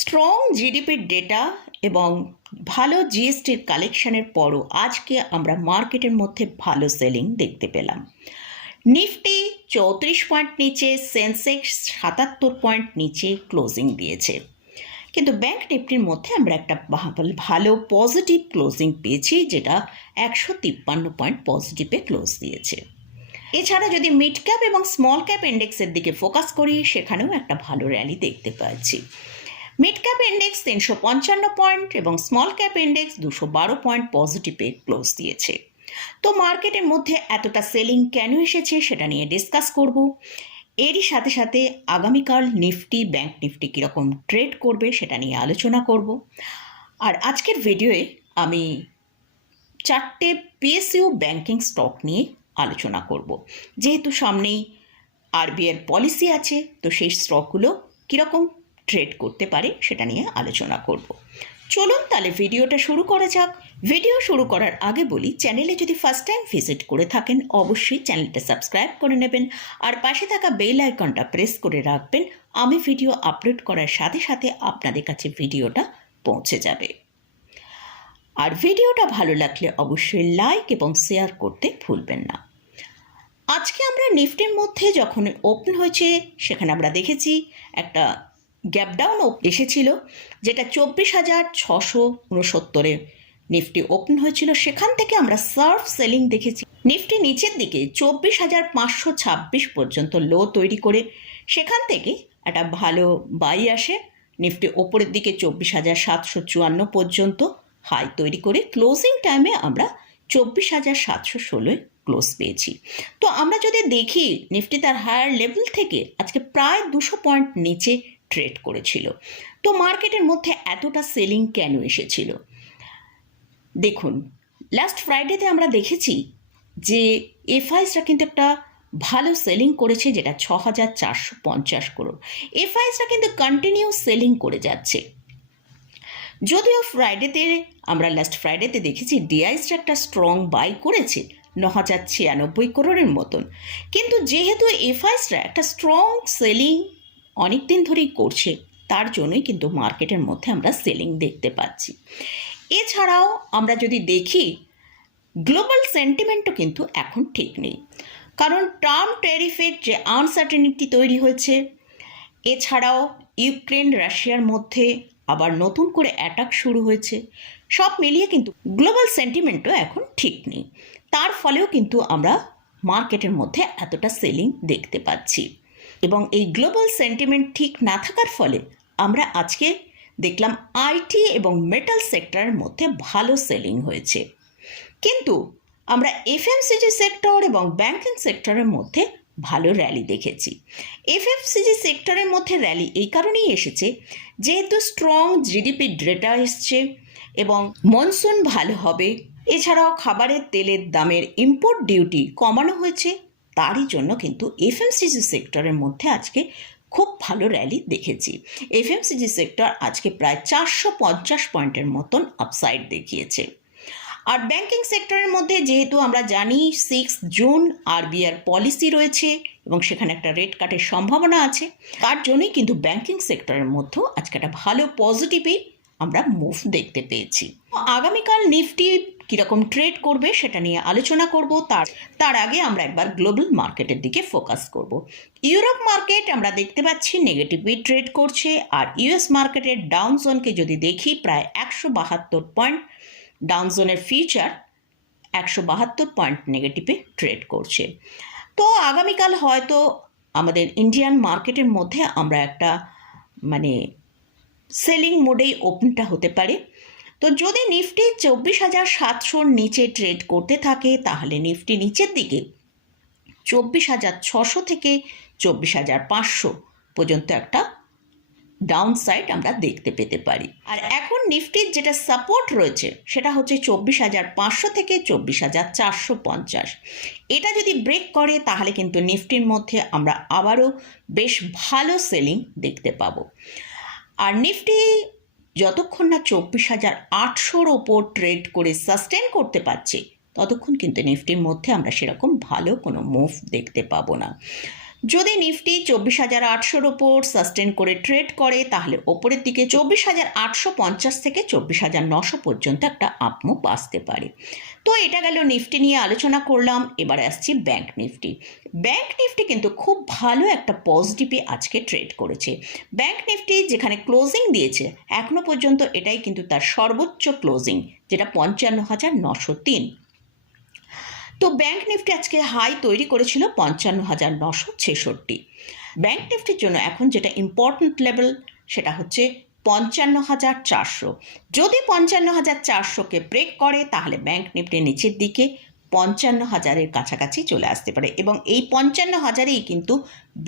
Strong জিডিপির data এবং ভালো জিএসটির কালেকশনের পরও আজকে আমরা মার্কেটের মধ্যে ভালো সেলিং দেখতে পেলাম। নিফটি চৌত্রিশ পয়েন্ট নিচে, সেন্সেক্স সাতাত্তর পয়েন্ট নিচে ক্লোজিং দিয়েছে। কিন্তু ব্যাংক নিফটির মধ্যে আমরা একটা ভালো পজিটিভ ক্লোজিং পেয়েছি, যেটা একশো তিপ্পান্ন পয়েন্ট পজিটিভে ক্লোজ দিয়েছে। এছাড়া যদি মিড ক্যাপ এবং স্মল ক্যাপ ইন্ডেক্সের দিকে ফোকাস করি, সেখানেও একটা ভালো র্যালি দেখতে পাচ্ছি। মিড ক্যাপ ইন্ডেক্স তিনশো পঞ্চান্ন পয়েন্ট এবং স্মল ক্যাপ ইন্ডেক্স দুশো বারো পয়েন্ট পজিটিভে ক্লোজ দিয়েছে। তো মার্কেটের মধ্যে এতটা সেলিং কেন এসেছে সেটা নিয়ে ডিসকাস করব। এরই সাথে সাথে আগামীকাল নিফটি ব্যাংক নিফটি কীরকম ট্রেড করবে সেটা নিয়ে আলোচনা করব। আর আজকের ভিডিওয়ে আমি চারটে পিএসইউ ব্যাংকিং স্টক নিয়ে আলোচনা করব। যেহেতু সামনেই আরবিআর পলিসি আছে, তো সেই স্টকগুলো কীরকম ট্রেড করতে পারে, সেটা নিয়ে আলোচনা করব। চলুন তাহলে ভিডিওটা শুরু করা যাক। ভিডিও শুরু করার আগে বলি, চ্যানেলে যদি ফার্স্ট টাইম ভিজিট করে থাকেন, অবশ্যই চ্যানেলটা সাবস্ক্রাইব করে নেবেন আর পাশে থাকা বেল আইকনটা প্রেস করে রাখবেন। আমি ভিডিও আপলোড করার সাথে সাথে আপনাদের কাছে ভিডিওটা পৌঁছে যাবে। আর ভিডিওটা ভালো লাগলে অবশ্যই লাইক এবং শেয়ার করতে ভুলবেন না। আজকে আমরা নিফটির মধ্যে যখন ওপেন হয়েছে, সেখানে আমরা দেখেছি একটা গ্যাপ ডাউন এসেছিল, যেটা চব্বিশ হাজার ছশো উনসত্তরে। নিফটি ওপেন হয়েছিল, সেখান থেকে আমরা সার্ফ সেলিং দেখেছি। নিফটি নিচের দিকে চব্বিশ হাজার পাঁচশো ছাব্বিশ পর্যন্ত লো তৈরি করে, সেখান থেকে একটা ভালো বাই আসে। নিফটি ওপরের দিকে চব্বিশ হাজার সাতশো চুয়ান্ন পর্যন্ত হাই তৈরি করে ক্লোজিং টাইমে আমরা চব্বিশ হাজার সাতশো ষোলোয় ক্লোজ পেয়েছি। তো আমরা যদি দেখি, নিফটি তার হায়ার লেভেল থেকে আজকে প্রায় দুশো পয়েন্ট নিচে ট্রেড করেছিল। তো মার্কেটের মধ্যে এতটা সেলিং কেন এসেছিল? দেখুন লাস্ট ফ্রাইডেতে আমরা দেখেছি যে এফআইসরা কিন্তু একটা ভালো সেলিং করেছে, যেটা ছ হাজার চারশো পঞ্চাশ করোড় এফআইসরা কিন্তু কন্টিনিউ সেলিং করে যাচ্ছে। যদিও ফ্রাইডেতে আমরা লাস্ট ফ্রাইডেতে দেখেছি ডিআইসটা একটা স্ট্রং বাই করেছে ন হাজার ছিয়ানব্বই করোড়ের মতন। কিন্তু যেহেতু এফআইসরা একটা স্ট্রং সেলিং অনেক দিন ধরেই করছে, তার জন্যই কিন্তু মার্কেটের মধ্যে আমরা সেলিং দেখতে পাচ্ছি। এছাড়াও আমরা যদি দেখি গ্লোবাল সেন্টিমেন্টও কিন্তু এখন ঠিক নেই। কারণ টার্ম ট্যারিফের যে আনসার্টেনিটি তৈরি হয়েছে, এছাড়াও ইউক্রেন, রাশিয়ার মধ্যে আবার নতুন করে অ্যাটাক শুরু হয়েছে, সব মিলিয়ে কিন্তু গ্লোবাল সেন্টিমেন্টও এখন ঠিক নেই। তার ফলেও কিন্তু আমরা মার্কেটের মধ্যে এতটা সেলিং দেখতে পাচ্ছি। এবং এই গ্লোবাল সেন্টিমেন্ট ঠিক না থাকার ফলে আমরা আজকে দেখলাম আইটি এবং মেটাল সেক্টরের মধ্যে ভালো সেলিং হয়েছে। কিন্তু আমরা এফএমসিজি সেক্টর এবং ব্যাংকিং সেক্টরের মধ্যে ভালো র্যালি দেখেছি। এফএমসিজি সেক্টরের মধ্যে র্যালি এই কারণেই এসেছে যেহেতু স্ট্রং জিডিপি ডেটা এসছে এবং মনসুন ভালো হবে। এছাড়াও খাবারের তেলের দামের ইম্পোর্ট ডিউটি কমানো হয়েছে। তারই জন্য কিন্তু এফএমসিজি সেক্টরের মধ্যে আজকে খুব ভালো র্যালি দেখেছি। এফএমসিজি সেক্টর আজকে প্রায় চারশো পঞ্চাশ পয়েন্টের মতন আপসাইড দেখিয়েছে। আর ব্যাংকিং সেক্টরের মধ্যে যেহেতু আমরা জানি সিক্স জুন আরবিআর পলিসি রয়েছে এবং সেখানে একটা রেট কাটের সম্ভাবনা আছে, তার জন্যই কিন্তু ব্যাংকিং সেক্টরের মধ্যেও আজকে একটা ভালো পজিটিভই আমরা মুভ দেখতে পেয়েছি। আগামীকাল নিফটি কীরকম ট্রেড করবে সেটা নিয়ে আলোচনা করব। তার তার আগে আমরা একবার গ্লোবাল মার্কেটের দিকে ফোকাস করব। ইউরোপ মার্কেট আমরা দেখতে পাচ্ছি নেগেটিভই ট্রেড করছে আর ইউএস মার্কেটের ডাউন জোনকে যদি দেখি প্রায় একশো বাহাত্তর পয়েন্ট ডাউন জোনের ফিউচার একশো বাহাত্তর পয়েন্ট নেগেটিভে ট্রেড করছে। তো আগামীকাল হয়তো আমাদের ইন্ডিয়ান মার্কেটের মধ্যে আমরা একটা মানে সেলিং মোডেই ওপেনটা হতে পারে। তো যদি নিফটি চব্বিশ হাজার সাতশোর নিচে ট্রেড করতে থাকে, তাহলে নিফটি নিচের দিকে চব্বিশ হাজার ছশো থেকে চব্বিশ হাজার পাঁচশো পর্যন্ত একটা ডাউন সাইড আমরা দেখতে পেতে পারি। আর এখন নিফটির যেটা সাপোর্ট রয়েছে, সেটা হচ্ছে চব্বিশ হাজার পাঁচশো থেকে চব্বিশ হাজার চারশো পঞ্চাশ। এটা যদি ব্রেক করে, তাহলে কিন্তু নিফটির মধ্যে আমরা আবারও বেশ ভালো সেলিং দেখতে পাবো। আর নিফটি যতক্ষণ না চব্বিশ হাজার আটশোর ওপর ট্রেড করে সাস্টেন করতে পারছে, ততক্ষণ কিন্তু নিফটির মধ্যে আমরা সেরকম ভালো কোনো মুভ দেখতে পাবো না। যদি নিফটি চব্বিশ হাজার আটশোর ওপর সাস্টেন করে ট্রেড করে, তাহলে ওপরের দিকে চব্বিশ হাজার আটশো পঞ্চাশ থেকে চব্বিশ হাজার নশো পর্যন্ত একটা আপমুভ আসতে পারে। তো এটা গেল নিফটি নিয়ে আলোচনা করলাম, এবারে আসছি ব্যাংক নিফটি। ব্যাংক নিফটি কিন্তু খুব ভালো একটা পজিটিভে আজকে ট্রেড করেছে। ব্যাংক নিফটি যেখানে ক্লোজিং দিয়েছে, এখনও পর্যন্ত এটাই কিন্তু তার সর্বোচ্চ ক্লোজিং যেটা পঞ্চান্ন হাজার নশো তিন। তো ব্যাংক নিফটি আজকে হাই তৈরি করেছিল পঞ্চান্ন হাজার নশো ছেষট্টি। ব্যাংক নিফটির জন্য এখন যেটা ইম্পর্ট্যান্ট লেভেল সেটা হচ্ছে পঞ্চান্ন হাজার চারশো। যদি পঞ্চান্ন হাজার চারশোকে ব্রেক করে, তাহলে ব্যাংক নিফটি নিচের দিকে পঞ্চান্ন হাজারের কাছাকাছি চলে আসতে পারে। এবং এই পঞ্চান্ন হাজারেই কিন্তু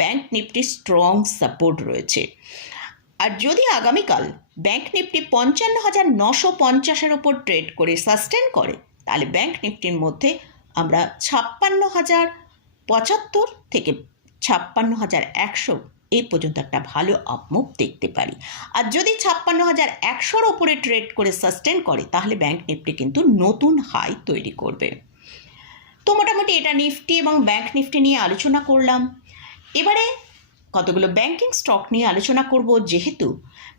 ব্যাংক নিফটির স্ট্রং সাপোর্ট রয়েছে। আর যদি আগামীকাল ব্যাংক নিফটি পঞ্চান্ন হাজার নশো পঞ্চাশের ওপর ট্রেড করে সাস্টেন করে, তাহলে ব্যাংক নিফটির মধ্যে আমরা ছাপ্পান্ন হাজার পঁচাত্তর থেকে ছাপ্পান্ন হাজার একশো এই পর্যন্ত একটা ভালো আপমুভ দেখতে পারি। আর যদি ছাপ্পান্ন হাজার একশোর ওপরে ট্রেড করে সাস্টেন করে, তাহলে ব্যাংক নিফটি কিন্তু নতুন হাই তৈরি করবে। তো মোটামুটি এটা নিফটি এবং ব্যাংক নিফটি নিয়ে আলোচনা করলাম। এবারে কতগুলো ব্যাংকিং স্টক নিয়ে আলোচনা করব, যেহেতু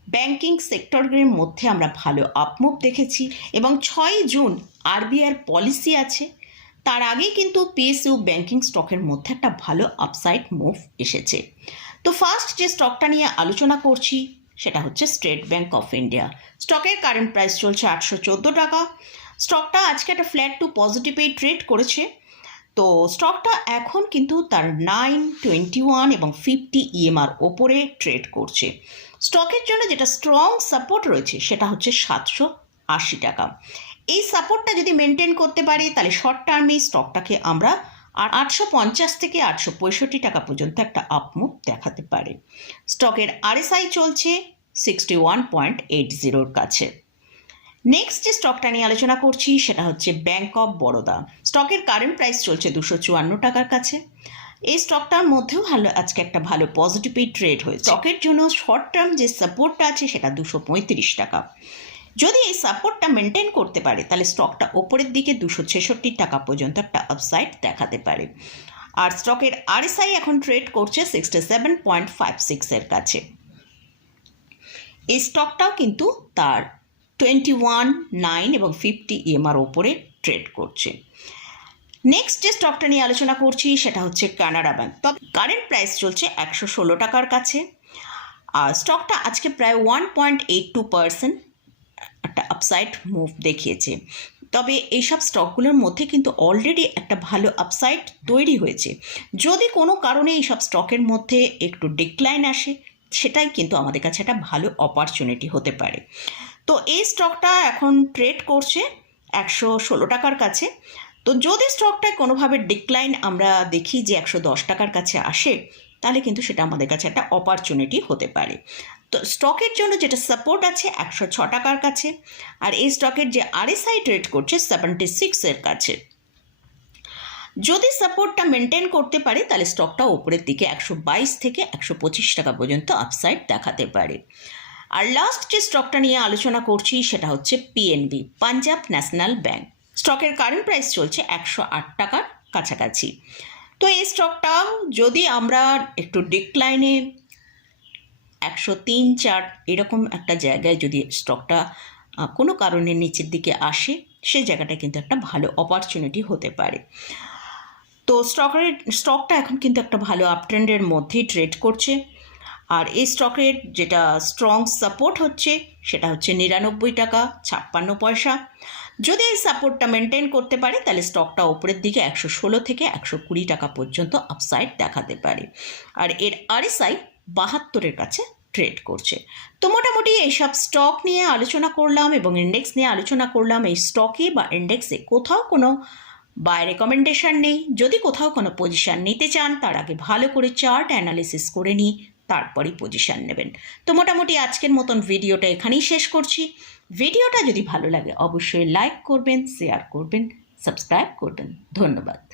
ব্যাংকিং সেক্টরের মধ্যে আমরা ভালো আপমুভ দেখেছি এবং ছয় জুন আরবিআইয়ের পলিসি আছে। তার আগেই কিন্তু পিএসইউ ব্যাংকিং স্টকের মধ্যে একটা ভালো আপসাইড মুভ এসেছে। তো ফার্স্ট যে স্টকটা নিয়ে আলোচনা করছি, সেটা হচ্ছে স্টেট ব্যাংক অফ ইন্ডিয়া স্টকের কারেন্ট প্রাইস চলছে আটশো চোদ্দ টাকা। স্টকটা আজকে একটা ফ্ল্যাট টু পজিটিভেই ট্রেড করেছে। তো স্টকটা এখন কিন্তু তার নাইন টোয়েন্টি ওয়ান এবং ফিফটি ইএমআর ওপরে ট্রেড করছে। স্টকের জন্য যেটা স্ট্রং সাপোর্ট রয়েছে, সেটা হচ্ছে সাতশো আশি টাকা। এই সাপোর্টটা যদি মেনটেন করতে পারি, তাহলে শর্ট টার্মে স্টকটাকে আমরা আর আটশো পঞ্চাশ থেকে আটশো পঁয়ষট্টি টাকা পর্যন্ত একটা আপমুভ দেখাতে পারে। স্টকের আরএসআই চলছে সিক্সটি ওয়ান পয়েন্ট এইট জিরোর কাছে। নেক্সট যে স্টকটা নিয়ে আলোচনা করছি, সেটা হচ্ছে ব্যাঙ্ক অফ বরোদা স্টকের কারেন্ট প্রাইস চলছে দুশো চুয়ান্ন টাকার কাছে। এই স্টকটার মধ্যেও ভালো, আজকে একটা ভালো পজিটিভই ট্রেড হয়েছে। স্টকের জন্য শর্ট টার্ম যে সাপোর্টটা আছে, সেটা দুশো পঁয়ত্রিশ টাকা। যদি এই সাপোর্টটা মেনটেন করতে পারে, তাহলে স্টকটা ওপরের দিকে দুশো ছেষট্টি টাকা পর্যন্ত একটা আপসাইড দেখাতে পারে। আর স্টকের আরএসআই এখন ট্রেড করছে সিক্সটি সেভেন পয়েন্ট ফাইভ সিক্সের কাছে। এই স্টকটাও কিন্তু তার টোয়েন্টি ওয়ান নাইন এবং ফিফটি ইএমআর ওপরে ট্রেড করছে। নেক্সট যে স্টকটা নিয়ে আলোচনা করছি, সেটা হচ্ছে কানাডা ব্যাংক তবে কারেন্ট প্রাইস চলছে একশো ষোলো টাকার কাছে। আর স্টকটা আজকে প্রায় one point eight two percent একটা আপসাইড মুভ দেখিয়েছে। তবে এইসব স্টকগুলোর মধ্যে কিন্তু অলরেডি একটা ভালো আপসাইড তৈরি হয়েছে। যদি কোনো কারণে এইসব স্টকের মধ্যে একটু ডিক্লাইন আসে, সেটাই কিন্তু আমাদের কাছে একটা ভালো অপরচুনিটি হতে পারে। তো এই স্টকটা এখন ট্রেড করছে একশো ষোলো টাকার কাছে। তো যদি স্টকটায় কোনোভাবে ডিক্লাইন আমরা দেখি যে একশো দশ টাকার কাছে আসে, তাহলে কিন্তু সেটা আমাদের কাছে একটা অপরচুনিটি হতে পারে। স্টকের জন্য যেটা সাপোর্ট আছে একশো ছ টাকার কাছে, আর এই স্টকের যে আরএসআই ট্রেড করছে সেভেন্টি সিক্সের কাছে। যদি সাপোর্টটা মেনটেন করতে পারে, তাহলে স্টকটা ওপরের দিকে একশো বাইশ থেকে একশো পঁচিশ টাকা পর্যন্ত আপসাইড দেখাতে পারে। আর লাস্ট যে স্টকটা নিয়ে আলোচনা করছি, সেটা হচ্ছে পিএনবি পাঞ্জাব ন্যাশনাল ব্যাংক স্টকের কারেন্ট প্রাইস চলছে একশো আট টাকার কাছাকাছি। তো এই স্টকটা যদি আমরা একটু ডিক্লাইনে একশো তিন চার এরকম একটা জায়গায় যদি স্টকটা কোনো কারণে নিচের দিকে আসে সেই জায়গাটা কিন্তু একটা ভালো অপরচুনিটি হতে পারে। তো স্টকের স্টকটা এখন কিন্তু একটা ভালো আপট্রেন্ডের মধ্যেই ট্রেড করছে। আর এই স্টকের যেটা স্ট্রং সাপোর্ট হচ্ছে, সেটা হচ্ছে নিরানব্বই টাকা, ছাপ্পান্ন পয়সা। যদি এই সাপোর্টটা মেনটেন করতে পারে, তাহলে স্টকটা ওপরের দিকে একশো ষোলো থেকে একশো কুড়ি টাকা পর্যন্ত আপসাইড দেখাতে পারে। আর এর আরএসআই বাহাত্তরের কাছে ট্রেড করছে। তো মোটামুটি এইসব স্টক নিয়ে আলোচনা করলাম এবং ইন্ডেক্স নিয়ে আলোচনা করলাম। এই স্টকে বা ইন্ডেক্সে কোথাও কোনো বাই রেকমেন্ডেশন নেই। যদি কোথাও কোনো পজিশান নিতে চান, তার আগে ভালো করে চার্ট অ্যানালিসিস করে নিই, তারপরই পজিশান নেবেন। তো মোটামুটি আজকের মতন ভিডিওটা এখানেই শেষ করছি। ভিডিওটা যদি ভালো লাগে, অবশ্যই লাইক করবেন শেয়ার করবেন সাবস্ক্রাইব করবেন। ধন্যবাদ।